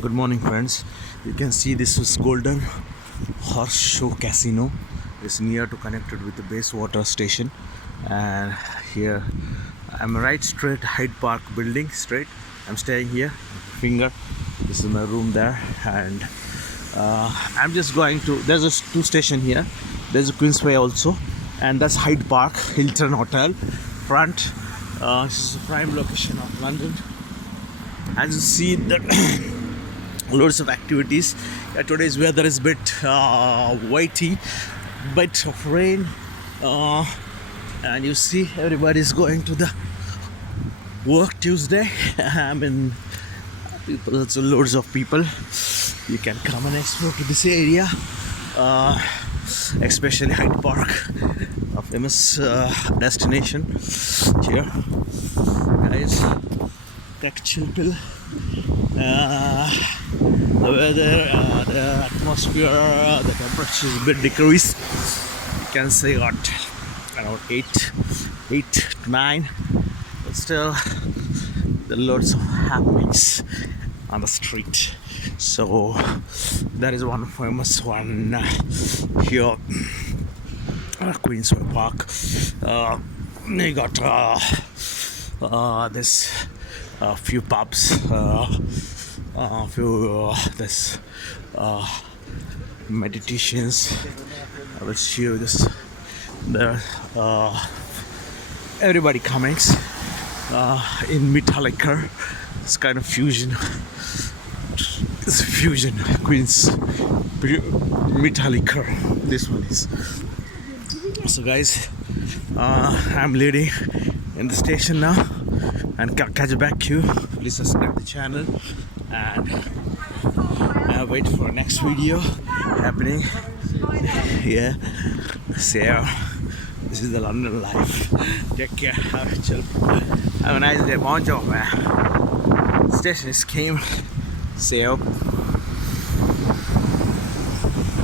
Good morning, friends. You can see this is Golden Horseshoe Casino. It's near to connected with the Bayswater station, and here I'm right straight Hyde Park building. Straight, I'm staying here. Finger. This is my room there, and I'm just going to. There's a two station here. There's a Queensway also, and that's Hyde Park Hilton Hotel front. This is the prime location of London. As you see, the loads of activities. Today's weather is a bit whitey, bit of rain, and you see everybody's going to the work Tuesday. I mean, people, also loads of people. You can come and explore to this area, especially Hyde Park, a famous destination here. Guys, take chill pill. The weather, the atmosphere, the temperature is a bit decreased. You can say what, around 8 to 9, but still there are lots of happenings on the street. So that is one famous one here, Queensway Park. They got this few pubs, few this meditations. I will show you this. There, everybody coming in Metallica. It's kind of fusion. It's fusion Queens Metallica. This one is. So guys, I'm leading in the station now, and catch back you. Please subscribe the channel, and I'll wait for next video happening. Yeah, so this is the London life. Take care, have a chill, have a nice day. Bon job, man. Station is came. See you.